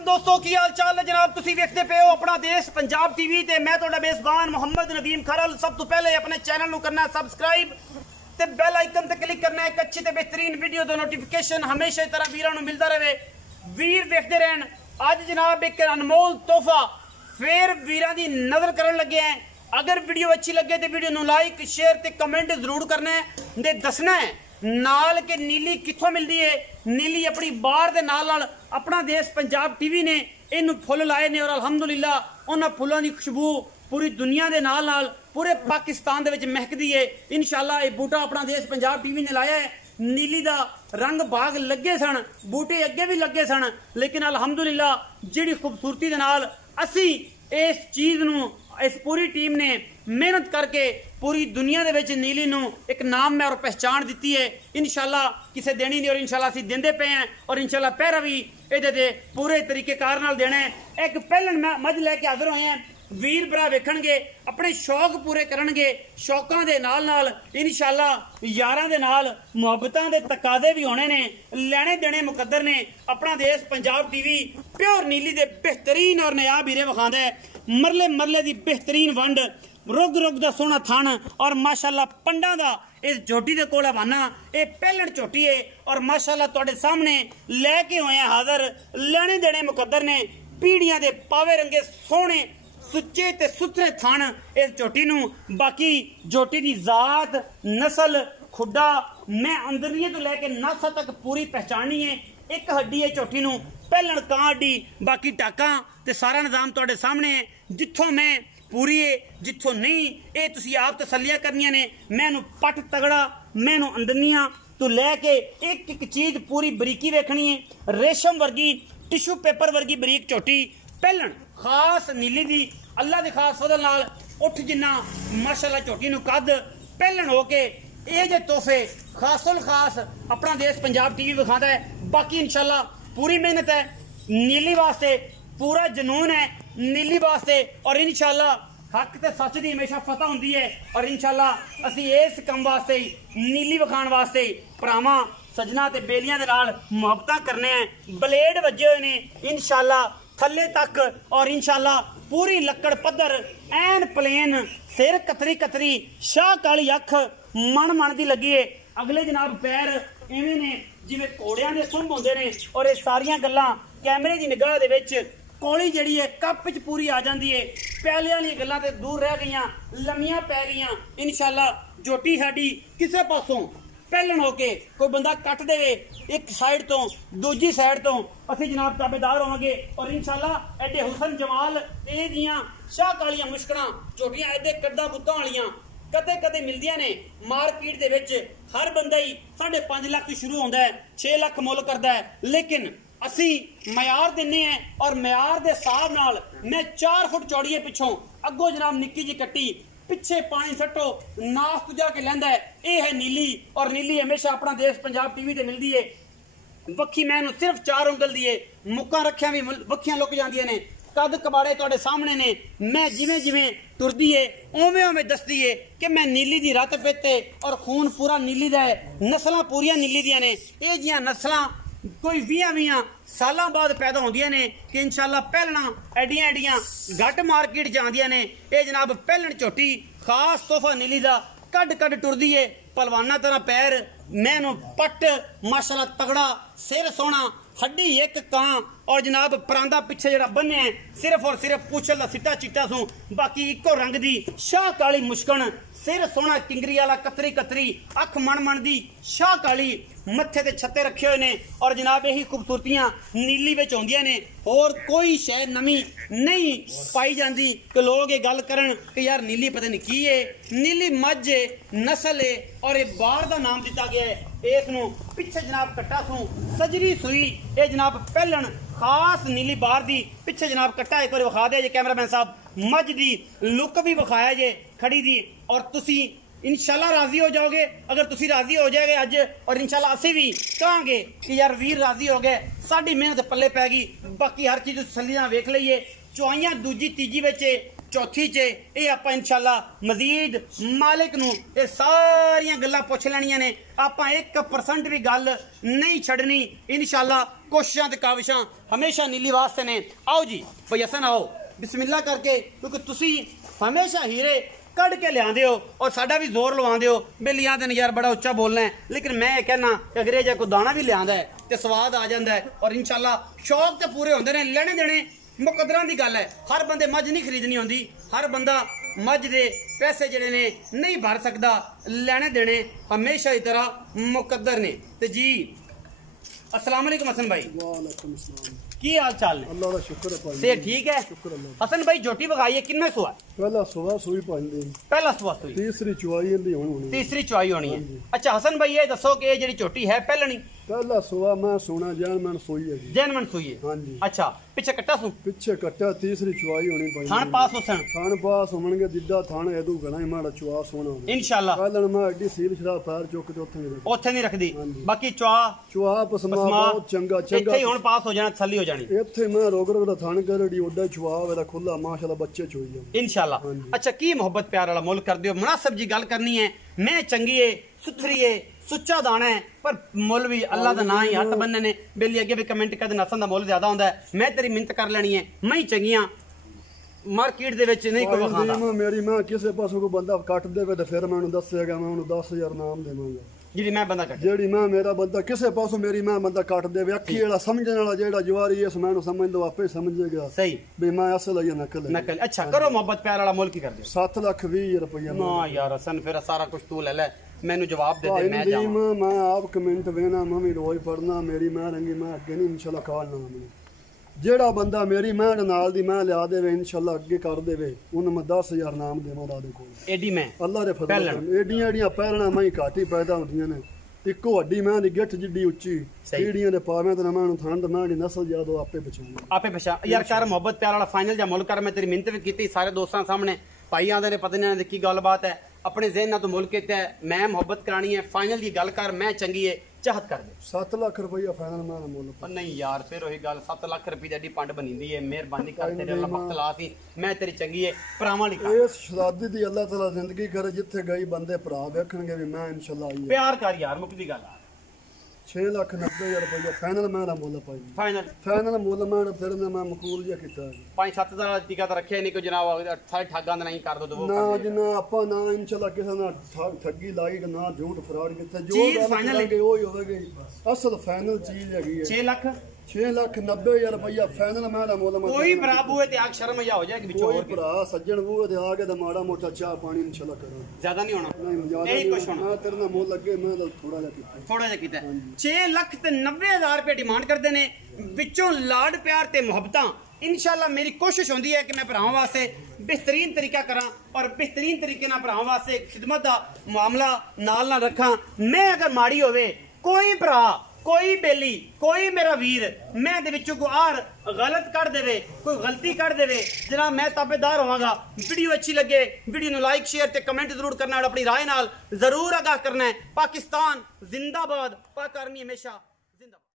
दोस्तों की हाल चाल है जनाब। तुसी देखते पे हो अपना देश पंजाब टीवी ते मैं तुहाडा मेजबान मोहम्मद नदीम खरल। सब तो पहले अपने चैनल को करना सबसक्राइब ते बेल आइकन ते क्लिक करना है। एक अच्छी ते बेहतरीन वीडियो दा नोटिफिकेशन हमेशा इस तरह वीरां नूं मिलदा रहे। वीर देखते रहन। अज जनाब एक अनमोल तोहफा फिर वीरां दी नजर करन लगे हैं। अगर वीडियो अच्छी लगे तो वीडियो नूं लाइक शेयर ते कमेंट जरूर करना है ते दसना है नाल के नीली कित्थों मिलती है। नीली अपनी बार दे नाल अपना देश पंजाब टीवी ने इनू फुल लाए ने और अलहमदुलिल्लाह उन्हां फुल्लां दी खुशबू पूरी दुनिया दे नाल पूरे पाकिस्तान दे विच महकदी है। इंशाअल्लाह ये बूटा अपना देश पंजाब टीवी ने लाया है। नीली दा रंग बाग लगे सन, बूटे अगे भी लगे सन, लेकिन अलहमदुलिल्लाह जिहड़ी खूबसूरती दे नाल असी इस चीज़ नूं इस पूरी टीम ने मेहनत करके पूरी दुनिया दे विच नीली नूं एक नाम में और पहचान दी है। इंशाअल्लाह किसे देनी नहीं और इंशाअल्लाह असीं देंदे पे हैं और इंशाअल्लाह पैरा भी इहदे ते पूरे तरीकेकार नाल देना है। एक पहलन मज लैके हाज़र होए हैं। वीर भरा वेखणगे अपने शौक पूरे करनगे, शौकां दे नाल नाल इंशाअल्लाह यारां दे नाल मुहब्बतां दे तकाजे भी होने ने, लेने देने मुकद्दर ने। अपना देश पंजाब टीवी प्योर नीली दे बेहतरीन और नायाब हीरे विखांदा है। मरले मरले दी बेहतरीन वंड, रुग रुग दा सोहना थन और माशाअल्लाह पंडा दा इस झोटी दे कोल हवाना। ये पहलण झोटी है और माशाअल्लाह तुहाडे सामने लैके होए हैं हाज़र। लेने देने मुकद्दर ने, पीढ़ियां दे पावे रंगे सोहने सुच्चे ते सुथरे थन इस झोटी नूं। बाकी झोटी दी जात नस्ल खुड्डा मैं अंदरिए तो लैके नस तक पूरी पहचानी है। एक हड्डी है झोटी नूं पहलण कां हड्डी, बाकी टाकां ते सारा निजाम तुहाडे सामने है। जिथों मैं पूरी है जिथों नहीं ये तुसीं आप तसल्लियां करनियां ने। मैनू पट तगड़ा, मैनू अंदरनियां तो लैके एक एक चीज़ पूरी बरीकी वेखनी है। रेशम वर्गी टिशू पेपर वर्गी बरीक झोटी पहलण खास नीली दी अल्लाह दे खास फजल नाल उठ जिन्ना माशाअल्लाह झोटी नूं कद पहलण हो के ये जे तोहफे खासुल खास अपना देश पंजाब टीवी विखांदा है। बाकी इंशाअल्लाह पूरी मेहनत है नीली वास्ते, पूरा जुनून है नीली वास्ते और इंशाअल्लाह हक ते सच दी हमेशा फतह हुंदी है। और इंशाअल्लाह असीं इस कम वास्ते नीली विखाण वास्ते भरावां सजना ते बेलियां दे नाल मुहब्बतां करने हैं। ब्लेड वजे हुए ने इंशाअल्लाह थल्ले तक और इंशाअल्लाह पूरी लक्कड़ पद्धर ऐन प्लेन, सिर कतरी कतरी, शाह काली अख मन मन दी लगी है। अगले जनाब पैर इवें ने जिवें घोड़ियां दे सुंभ हुंदे ने और ये सारियां गल्लां कैमरे दी निगाह दे विच कोली जिहड़ी है कप च पूरी आ जाती है। प्याले वाली गल्लां ते दूर रह गईयां, लम्मियां पै गईयां। इंशाअल्लाह झोटी साडी किसे पासों पहलन होके कोई बंदा कट दे एक साइड तो दूजी साइड तो असी जनाब ताबेदार होवांगे और इंशाअल्लाह एडे हुसन जमाल ए जियां शाह कालियां मुश्कलां झोटियां एडे कड्डा बुत्तां वालियां कदे कदे मिलदियां ने मार्केट दे विच। हर बंदा ही 5.5 लाख तो शुरू होंदा है, 6 लाख मुल करदा है, लेकिन असी मयार दिन्ने हैं और मयार दे हिसाब नाल मैं 4 फुट चौड़ी है पिछों अगों जनाब निक्की जी कट्टी पिछे पानी सट्टो नास तुझा के लैंदा है। ये है नीली और नीली हमेशा अपना देश पंजाब टीवी ते मिलदी है। वक्खी मैनू सिर्फ 4 उंगल दी है, मुक्कां रखियां भी वक्खियां लुक जांदियां ने। कद कबाड़े तुहाडे सामने ने। मैं जिवें जिवें टुरदी है उवें उवें दसदी है कि मैं नीली दी रत पित्ते और खून पूरा नीली दा है। नस्लां पूरियां नीली दियां ने। ये जियां नस्लां कोई 20 सालों बाद पैदा होंदियां ने कि इंशाअल्लाह पहलना एडियां एडियां घट मार्केट च आंदियां ने। ये जनाब पहलन झोटी खास तोहफा नीली दा कड कड टुरदी है। पलवाना तरह पैर, मैनू पट माशाअल्लाह तगड़ा, सिर सोहना, हड्डी एक कां और जनाब परांदा पिछे जरा बन्ने सिर्फ और सिर्फ पूछल दा सिट्टा चिट्टा सूं। बाकी इको रंग दी शाह काली मुश्कन, सिर सोहना किंगरी वाला कतरी कतरी, अख मन मन दी शाह काली, मत्थे ते छत्ते रखे हुए ने और जनाब यही खूबसूरतियां नीली विच होंदियां ने। और कोई शै नवी नहीं पाई जाती कि लोग ये गल करन कि यार नीली पता नहीं की है। नीली मझ है, नस्ल है और ये बार का नाम दिता गया है। इस नूं पिछे जनाब कट्टा सूं सजरी सुई ये जनाब पहलन खास नीली बार दी पिछे जनाब कट्टा एक बार विखा दे जे कैमरामैन साहब। मझ दी लुक भी विखाया जे खड़ी दी और तुसी इंशाल्लाह राजी हो जाओगे। अगर तुसी राजी हो जाओगे अज और इंशाल्लाह असी भी कहांगे कि यार वीर राजी हो गए, साडी मेहनत पल्ले पै गई। बाकी हर चीज़ तसल्ली नाल वेख लईए। चुआइयां दूजी तीजी विच चौथी च ये आपां इंशाल्लाह मजीद मालिक नूं ये सारियां गल्लां पुछ लैणियां ने। आपां 1% भी गल नहीं छड्डनी इंशाल्लाह। कोशिशां ते काविशां हमेशा नीली वास्ते ने। आओ जी भाई हसन आओ बिस्मिल्लाह करके, क्योंकि तुसी हमेशा हीरे कढ़ के लियादे हो और साडा भी जोर लवांदे हो। बेली आंदे ने यार बड़ा उच्चा बोलना है, लेकिन मैं कहना कि अगर ये कोई दाना भी लियांदा है तो स्वाद आ जाता है और इंशाल्लाह शौक तो पूरे होंदे ने। लेने देने मुकदरां दी गल है, हर बंदे मझ नहीं खरीदनी होंदी, हर बंदा मझ दे पैसे जिहड़े ने नहीं भर सकदा। लेने देने हमेशा की तरह मुकद्दर ने। ते जी अस्सलाम वालेकुम हसन भाई। वालेकुम सलाम। की हाल चाल ने? अल्लाह का शुक्र है भाई। से ठीक है। शुक्र अल्लाह। हसन भाई झोटी बगाई है किन्ने सुआ? पहला सुबह सुई पांच दिन, पहला सुआ सुई, तीसरी चुवाई इंदी होनी, तीसरी चुआई होनी है। अच्छा हसन भाई ये दसो कि ये जेडी झोटी है पहलनी पहला सुबह मैं सोना जान मन सोई है जी। जैन मन सुई है। हां जी। अच्छा पीछे कट्टा सु पीछे कट्टा, तीसरी चुवाई होनी भाई। थान पास हुसन थान पास होणगे जिद्दा थान एदू घना ही माड़ा चुआ सोना होना इंशाल्लाह। पहलन मैं एडी सील शरा पैर चुक के ओथे ओथे नहीं रखदी, हाँ जी। बाकी चुआ चुआ पसमा बहुत चंगा इत्थे चंगा ही हुन पास हो जाना, तसल्ली हो जानी इत्थे मैं रोग रोग दा थान करड़ी ओडा चुआ वेला खुला माशाल्लाह बच्चे चोई जान इंशाल्लाह। हाँ जी। अच्छा की मोहब्बत प्यार वाला मुल कर दियो, मुनासिब जी गल करनी है। मैं चंगी है, सुथरी है, सुच्चा दाना है, पर मुल भी अल्लाह दा नाम ही हट बनने ने। बेली अगे भी कमेंट कर नसन दा मुल ज्यादा होंदा है। मैं तेरी मिन्नत कर लेनी है, मैं ही चंगियां मार्केट दे विच नहीं कोई खांदा। मेरी मां किसे पासों को बंदा कट देवे ते फिर मैं उन्हें दसेगा, मैं उन्हें 10,000 नाम देवांगा। जी मैं बंदा कट जेड़ी मां मेरा बंदा किसे पासों मेरी मां बंदा कट देवे, अखी वाला समझने वाला जेड़ा जवारी है मैं समझ दो आपे समझेगा सही भी मैं असल है या नकल है। नकल। अच्छा करो मोहब्बत प्यार वाला मुल की कर दियो। 7,20,000 रुपया ना यार हसन फिर सारा कुछ तू ले ले, मैनू जवाब दे दे मैं भाई जाऊं। मैं आप कमेंट वेना मैं भी रोज पढ़ना, मेरी मां रंगी मैं अगे नहीं इंशाल्लाह काल ना मैं जेड़ा बंदा मेरी मां दे नाल दी मैं लिया देवे इंशाल्लाह अगे कर देवे उन्हें मैं 10,000 नाम देवां रादे कोल। एडी मैं अल्लाह दे फजल एडियां एडियां पैरना मैं घाटी पैदा होंदियां ने। इको हड्डी मैं दी गिठ जिड्डी उच्ची पीड़ियां दे पावे ते मैं थान ते मैं दी नस्ल यादो आपे बचाऊंगा। आपे बचा यार कर मोहब्बत प्यार वाला फाइनल जा मुल कर। मैं तेरी मिन्नत भी कीती सारे दोस्तां सामने, भाई आंदे ने पता नहीं की गलबात है, अपने ज़हन तो मुल के मैं मोहब्बत करानी है। फाइनल की गल कर, मैं चंगी है चाहत कर दे। 7 लाख रुपया फाइनल मैं मुल। नहीं यार फिर वही गल 7 लाख रुपये दी एडी पंड बनींदी है। मेहरबानी कर तेरे अल्लाह वक्त ला सी, मैं तेरी चंगी है भरावां लिखा इस शादी दी अल्लाह ताला जिंदगी करे जिथे गई बंदे भरा देखणगे भी मैं इंशाल्लाह आई प्यार कर यार मुकदी गल 6,90,000 रुपया फाइनल मैं मुल पाई। फाइनल मुल मैं फिर मैं मकबूल जिहा कीता 5-7 ਦਾ ਟਿਕਾ ਤਾਂ ਰੱਖਿਆ ਨਹੀਂ ਕੋਈ ਜਨਾਬ, ਸਾਰੇ ਠੱਗਾਂ ਦਾ ਨਹੀਂ ਕਰ ਦੋ ਨਾ ਜਿੰਨਾ ਆਪਾਂ ਨਾ ਇੰਸ਼ਾਅੱਲਾ ਕਿਸੇ ਨਾਲ ਠੱਗੀ ਲਾਈ ਨਾ ਝੂਠ ਫਰਾਡ ਕੀਤਾ ਜੋ ਚੀਜ਼ ਗੱਲ final ਕਰਾਂਗੇ ਉਹ ਹੀ ਹੋਵੇਗੀ। ਅਸਲ ਫਾਈਨਲ ਚੀਜ਼ ਹੈਗੀ ਹੈ 6,90,000 रुपया फाइनल मैं मुल। कोई भरा बूए ते आग शर्म या हो जाएगी बिचो और भरा सज्जन बूए ते आगे ते माड़ा मोटा चाह पानी इंशाल्लाह करा ज्यादा नहीं होना, नहीं ज्यादा यही कुछ होना। मैं तेरे नाल मुल लगे मैं थोड़ा जिहा कीता थोड़ा जिहा कीता 6,90,000 रुपये डिमांड करते ने, विचों लाड प्यार ते मुहब्बतां इंशाल्लाह मेरी कोशिश होंदी है कि मैं भरावां वास्ते बेहतरीन तरीका करा और बेहतरीन तरीके नाल भरावां वास्ते खिदमत दा मामला नाल ना रखा। मैं अगर माड़ी होवे कोई भरा कोई बेली कोई मेरा वीर मैं दे विचों कोई आर गलत कर देवे, कोई गलती कर देवे जनाब मैं ताबेदार होवांगा। वीडियो अच्छी लगे वीडियो नूं लाइक शेयर ते कमेंट जरूर करना और अपनी राय नाल जरूर आगाह करना है। पाकिस्तान जिंदाबाद, पाक आर्मी हमेशा